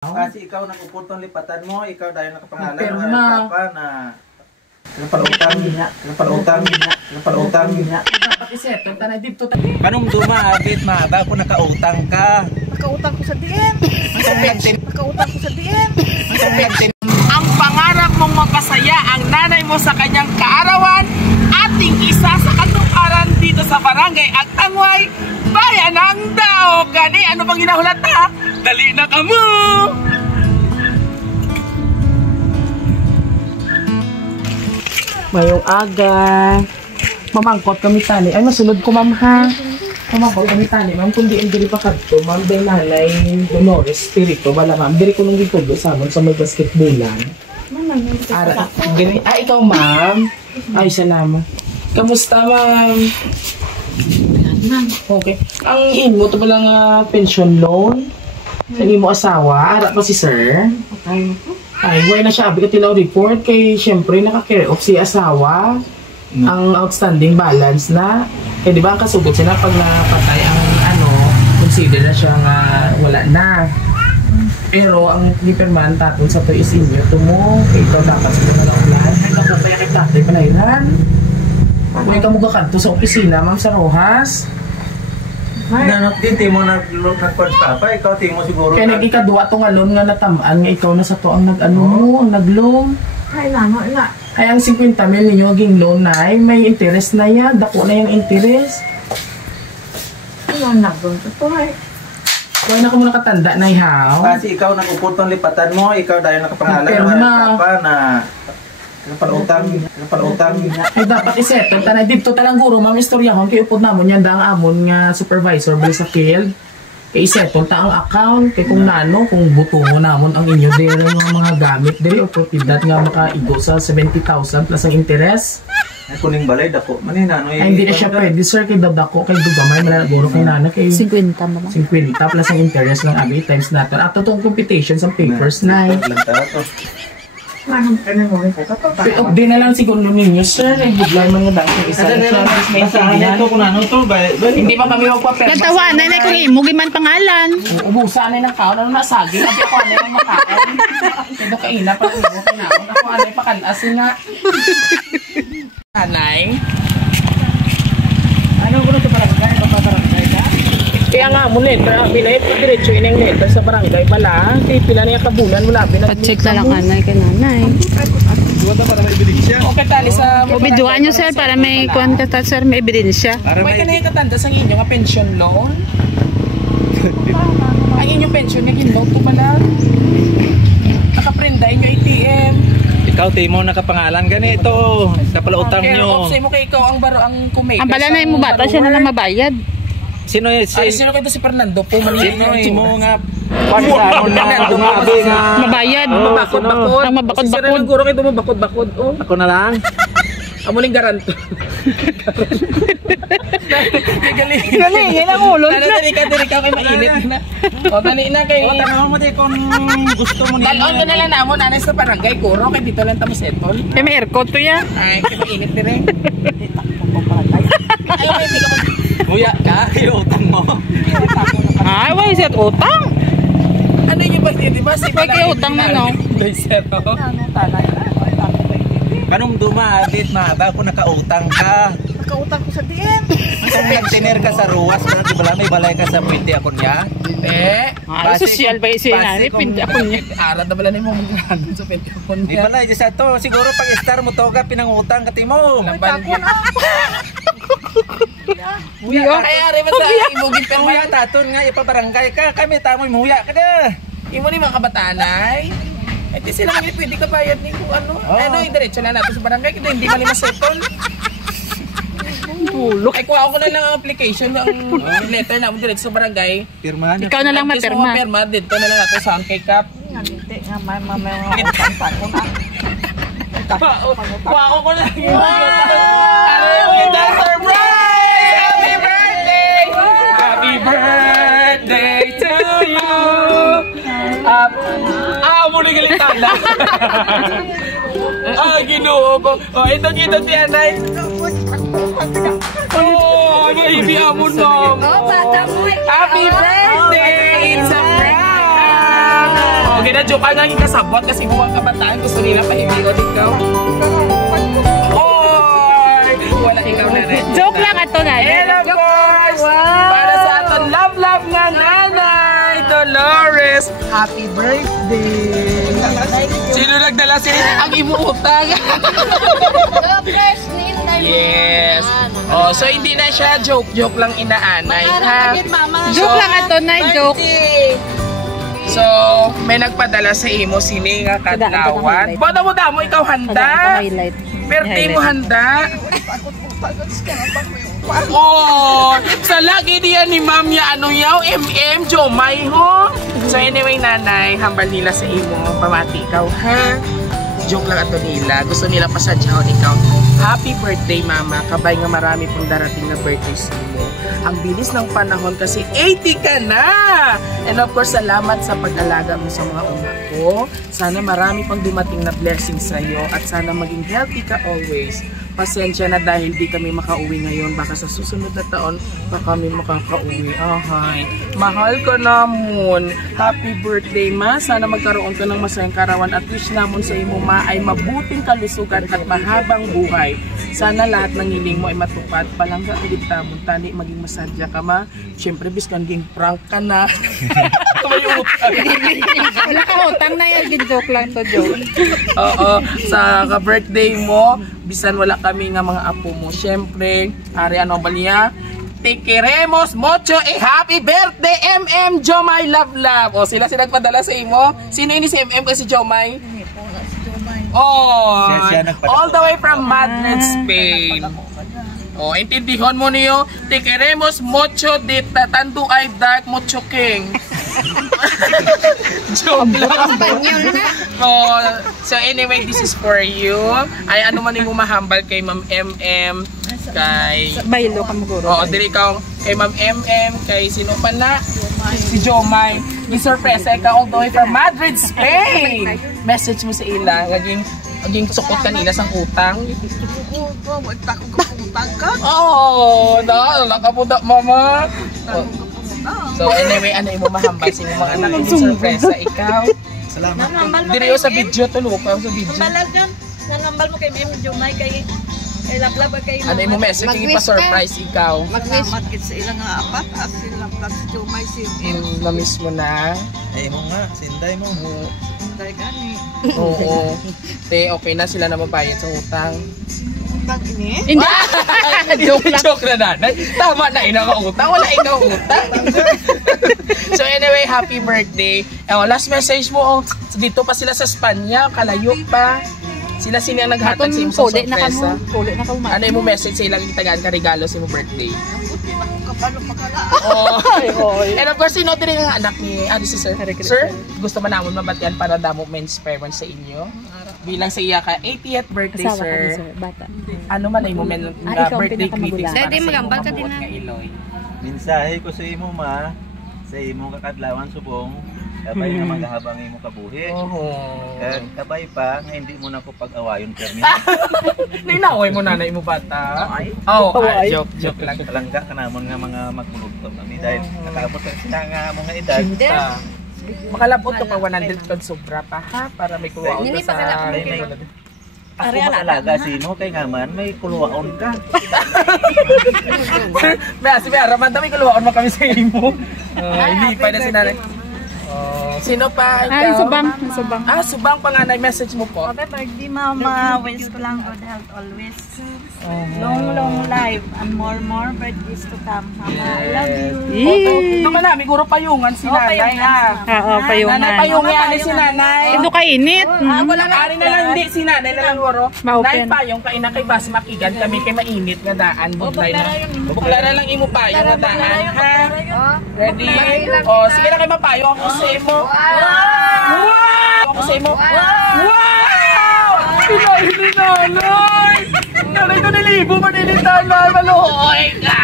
Kasi ikaw nag-upot ng lipatan mo, ikaw dahil nakapangalan ng papa na Napalutang. Dapat isettle, tanay dito. Anong dumabit, mahaba kung nakautang ka? Nakautang ko sa diin. Nakautang ko sa diin. Ang pangarap mong mapasaya ang nanay mo sa kanyang kaarawan, ating isa sa katuparan dito sa barangay Agtangway, bayan ng Dao. Gani, ano bang ginahulat ha? Dali na kamo! Mayong aga. Mamangkot kami tani. Ay, masunod ko, ma'am, ha? Mamangkot kami tani, ma'am. Kung diin diri pa kadto, ma'am, day nanay Dolores Espiritu. Wala, ma'am. Diri ko nung gitudo sa amon sa may basketballan. Ikaw, ma'am. Ay, salamat. Kamusta, ma'am? Okay. Ang imo, ito ba lang pension loan? Sa imo asawa? Ara pa si sir? Ay, wala na siya abi ka tilaw report kay syempre naka-care off si asawa. Ang outstanding balance na. Eh di ba ang kasugod siya na pag napatay ang consider na siya nga wala na. Pero ang liperman tatol sa to is inyo tumo. Kay ikaw dapat sa mga ulan. Ay naku kaya kay tatay panayran. Kung ikaw mugakanto sa opisina, ma'am sa Rojas. Nanot din, timo nagpagpapa, ikaw timo siguro. Kaya nag-ikadua to nga loan nga natamaan nga ikaw na sa to ang nag-loan. Ay, nano, ina. Ay, ang 50 mil ninyo ging loan na may interest na yan. Dako na yung interest. Ano na doon? Ito ay. Kaya na ka muna katanda na ihaw. Kasi ikaw nag-upot ng lipatan mo, ikaw dahil nakapangalan ng papa na Napalutang. Ay, dapat isettle. Tanay dito talang guro, ma'am, istoryahon. Kaya upod namon yan, daang amon nga supervisor bali sa field. Kaya isettle ta ang account. Kaya kung nano, kung butungo namon ang inyo, dere yung mga gamit, dere oportunidad nga makaigo sa 70,000 plus ang interest. Ay, kuning balay, dako. Manina, no? Ay, hindi na siya pwede, sir. Kay dadako, kay dugamay, malalaguro kay nana. Kay 50 mo lang. 50 plus ang interest ng abi times natin. At itong computation sa papers na eh. Manong ka na mo rin sa ito. Di na lang siguro ninyo, sir. Ay, bigla man nga dahil isa. Hindi pa kami magpapirma. Natawanan na kung imugi man pangalan. Ubusan na ng kaon. Ano nasagi? Abi ako na yung makaon. Kaya kaina pa rin mo. Ako na yung pakalasin nga. Anay? Ano ko na sa barangay? Papabarangay ka? Kaya nga mo letter, binayad ko diretso inang letter sa barangay pala. Pila na yung kabulan, wala binayad. Pa-check na lang anay kay nanay. Okay, tali sa... Biduan nyo sir para may kuwanta sir, may ebidensya. May kanay katanda sa inyo nga pension loan? Ang inyong pension nga ginloan ko pala. Nakaprinda inyo ATM. Ikaw, timo nakapangalan ganito. Kapalautang Kaya nyo. opsay mo kay ikaw ang baro ang kumake. Ang bala na mo bata siya na lang mabayad. Sino sino kayo si Fernando po? Sino mo nga pansano na dumabi nga Mabayad. Mabakod-bakod. Ang mabakod-bakod. Sino lang guro kayo mabakod-bakod? Oh. ako na lang. Amuling garanto. Galing. Galing, ang ulo. Dali ka kay mainit na. O, dali na kay... O, tanong mo di kung gusto mo nila. Dalon ko na lang namon, nanay sa barangay, guro, kay dito lang tamo settle. Kaya may aircon to yan. Ay, kay mainit din rin. Ay, hindi ka mag... Muya ka, utang mo. Ay, why is it utang? Ano yung ba, di ba? Why kayo utang na, no? Anong dumabit, mahaba kung nakautang ka? Nakautang ko sa diin. Nag-tiner ka sa ruwas, pero di ba may balay ka sa pwede ako niya? Eh, Ay, social ba yung sinani? Pindi ako niya. arat na bala ni mo mag-grado sa pwede ako Di niya. balay, sa to, siguro pag star mo to ka, pinangutang ka timo. Kaya rin ba sa imugin pero Muya taton nga, ipabarangay ka, kami tamoy muya ka na. imo ni mga kabatanay. Eh di sila kami pwede ka bayad ni kung ano. Ano yung diretso na natin sa barangay kasi hindi mali masettle. Tulok. Ay kuha ko na lang ang application ang letter na mo diretso sa barangay. Pirmahan. Ikaw na lang mapirma. Pirma dito na lang natin sa Angkay Cup. Hindi nga, may utang ko na. Kuha ko na lang yung kita surprise! Happy birthday! Happy birthday to you! Muli galitan lang. Ginoo ko. Ito si Anay. Baby, amon mo. Happy birthday! It's a prank! Okay na, joke nga yung kasabot kasi mukhang kabataan. Gusto nila pahimigon ikaw. Oy! Wala ikaw na rin. Joke lang ato na. And of course, para sa aton love nga nanay, Dolores. Happy birthday! Sino nagdala ang imuutang? Yes. Oh, so hindi na siya joke lang inaanay. Ha? Joke lang ato na, joke. So, may nagpadala sa imo sini nga kadlawan. Boda mo damo ikaw handa. Birthday mo handa. Oh, sa lagi diyan ni Ma'am ya ano yaw Jomay ho. So anyway nanay, hambal nila sa imo pamati ikaw ha. Joke lang ato nila. Gusto nila pasadyahon ikaw. Happy birthday mama. Kabay nga marami pong darating na birthday sa imo. Ang bilis ng panahon kasi 80 ka na! And of course, salamat sa pag-alaga mo sa mga una ko. Sana marami pang dumating na blessings sa iyo at sana maging healthy ka always. Pasensya na dahil di kami makauwi ngayon. Baka sa susunod na taon, baka kami makakauwi. Ahay. Mahal ka namon. Happy birthday, ma. Sana magkaroon ka ng masayang karawan at wish namon sa imo, ma, ay mabuting kalusugan at mahabang buhay. Sana lahat ng hiling mo ay matupad. Palangga ulit tamon. Tani, maging masadya ka, ma. Siyempre, biskan ging prank ka na. May utang. Wala ka utang na yan. Joke lang to, joke. Oo. Sa ka-birthday mo, bisan wala kami nga mga apo mo. Siyempre, ari ano ba niya? Te queremos mucho happy birthday MM Jomay Love. O sila nagpadala sa imo. Sino ini si MM kasi Jomay? Oh, all the way from Madrid, Spain. Oh, intindihon mo niyo. Te queremos mucho de tanto ay dark mucho king. Joke lang. Oh, so anyway, this is for you. Ay ano man yung mahambal kay Ma'am MM, kay Baylo ka maguro. Oo, dili ka kay Ma'am MM, kay sino pa na? Si Jomay. Gi-surprise ka all the way from Madrid, Spain. Message mo sa ila, naging sukot kanila sang utang. Oh, nakapuda mama. So anyway, ano yung mahambal sa mga anak yung surprise sa ikaw. Salamat. Diri sa video tulukaw sa video. Nanambal mo kay Ma'am Jomay kay lablab kay Ano yung message yung ipa-surprise ikaw? Salamat kit sa ilang apat at sila plus si Jomay si Na-miss mo na. Ay mo nga, sinday mo. Sinday gani. Oo. Te, okay na sila na mabayad sa utang. Utang ini? Hindi. Joke na nanay. Tama na, ina ka utang. Wala ikaw utang. So anyway, happy birthday. Last message mo, dito pa sila sa Espanya, kalayo pa. Sila ang naghatag sa imong sorpresa. Ano yung message sa ilang tagaan ka regalo sa imong birthday? Buti na kung kapalo makala. Oh. And of course, sino din ang anak ni si Sir? Sir, gusto man namon mabatian para damo ma-inspire man sa inyo. Bilang sa iya ka 80th birthday, sir. Bata. Ano man ay moment nga birthday greetings para sa imo mabuot nga Iloy? Mensahe ko sa imo, ma, sa imo kakadlawan subong. Kabay nga maghahabang imo kabuhi. Kabay pa nga hindi mo na ko pag-awayon permi. Ninaway mo nanay mo bata. Joke lang. Palangga ka namon nga mga magmulugtog kami dahil nakaabot na sila nga mga edad. Makalabot ka pa 100 kag sobra pa ha para may kuwaon ka sa Ako makalaga sino kay nga man may kuluwaon ka. Si Araman may kuluwaon mo kami sa imo. Hindi pa na si nanay. Sino pa? Ay, subang. Subang panganay. Message mo po. Happy birthday, Mama. Wish ko lang good health always. Long life and more birthdays to come. Mama, I love you. Naman namin, guro payungan si nanay. Oo, payungan. Nanay, payungan ni si nanay. Ito kainit. Ari na lang, hindi si nanay na lang guro. Ma-open. Nay payong kaina kay bas makigan kami kay mainit nga daan. Bukla na lang imo payong nga daan. Ha? Ready? Sige na kay mapayong ako sa imo. Wow! Ako sa imo. Wow! Pinay ni nanay! Nanay ko nilibo mo nilitan na maluhoy ka!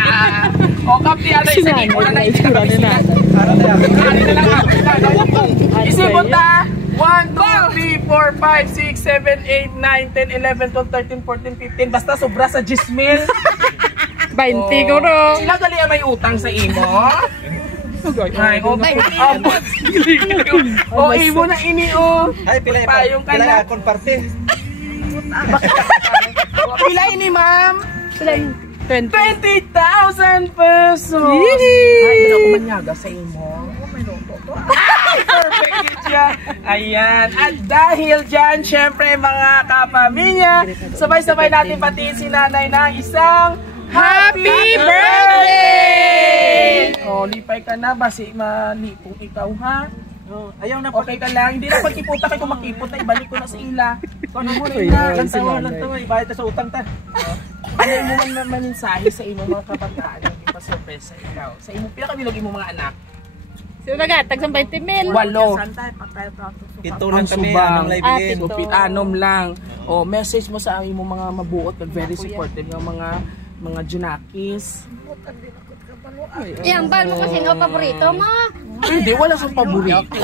O kapti ata isa ni mo na naisira ni nanay. Ari na lang ako. Isipon ta! 1, 2, 3, 4, 5, 6, 7, 8, 9, 10, 11, 12, 13, 14, 15. Basta sobra sa 10,000. 20 guro. Sila gali may utang sa imo. Ay, okay. O, imo na ini, o. Ay, pila Payong ka na. akong parte. Pila ini, ma'am? 20,000 pesos! Ay, hindi ako manyaga sa imo. Perfect yun siya. Ayan. At dahil dyan, syempre mga kapamilya, sabay-sabay natin patiin si nanay ng isang Happy Birthday! O, lipay ka na. Basi malipong ikaw, ha? Ayaw na Okay ka lang. Hindi na pagkiputa kayo kung makipot na ibalik ko na sa ila. Ano mo na lantawa, ibayad sa utang ta. Ano mo man maninsahe sa imo mga kabataan yung ipasurpresa ikaw? Sa imo, pila kami lagi mo mga anak? Sino nagatag sa 20,000? 8. Ito lang kami, subang. anong live So, pitanom lang. O, message mo sa imo mga mabuot at very supportive ng mga junakis. Yang bal mo kasi nga paborito mo. Hindi, wala sa paborito.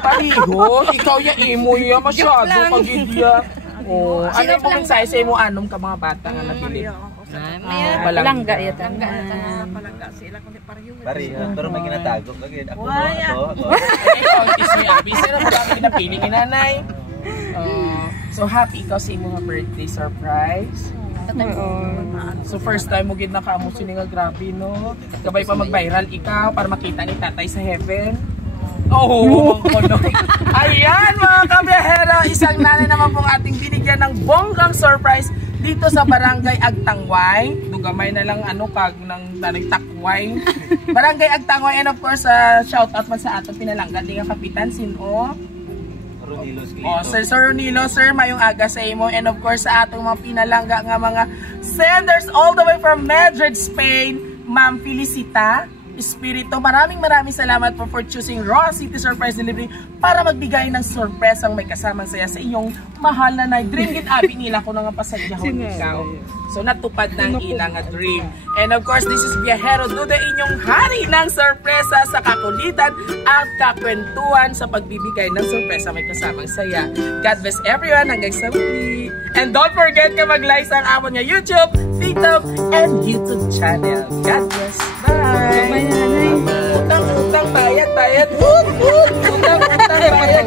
Pariho, ikaw ya imo ya masyado pagidya. Oh, ano yung mensahe sa imo anom ka mga bata nga nabili? Palangga yata. Pero may ginatago kagid ako. Ikaw ismi abi sino mo dami pinapili ni nanay. So happy ikaw sa imo nga birthday surprise. So first time mo gid nakaamo sini nga grabe no. Gabay pa mag-viral ikaw para makita ni tatay sa heaven. Oh, ayan mga kabiyahero, isang nanay naman pong ating binigyan ng bonggang surprise dito sa Barangay Agtangway. Dugamay na lang kag ng takway. Barangay Agtangway, and of course shout out man sa atong pinalanggan nga kapitan sino? Sir Ronilo, sir, mayong aga sa imo, and of course sa atong mga pinalangga nga mga senders all the way from Madrid, Spain, Ma'am Felicita Espiritu. Maraming salamat po for choosing Raw City Surprise Delivery para magbigay ng sorpresang may kasamang saya sa inyong mahal na nay. Dream gid abi nila ko nga pasadyahon ikaw. So natupad ng ilang dream. And of course, this is Viajero Duda, inyong hari ng sorpresa sa kakulitan at kakwentuhan sa pagbibigay ng sorpresa may kasamang saya. God bless everyone hanggang sa muli. And don't forget ka mag-like sa amon nga YouTube, TikTok, and YouTube channel. God bless. Bye! Utang, bayad. Utang, bayad.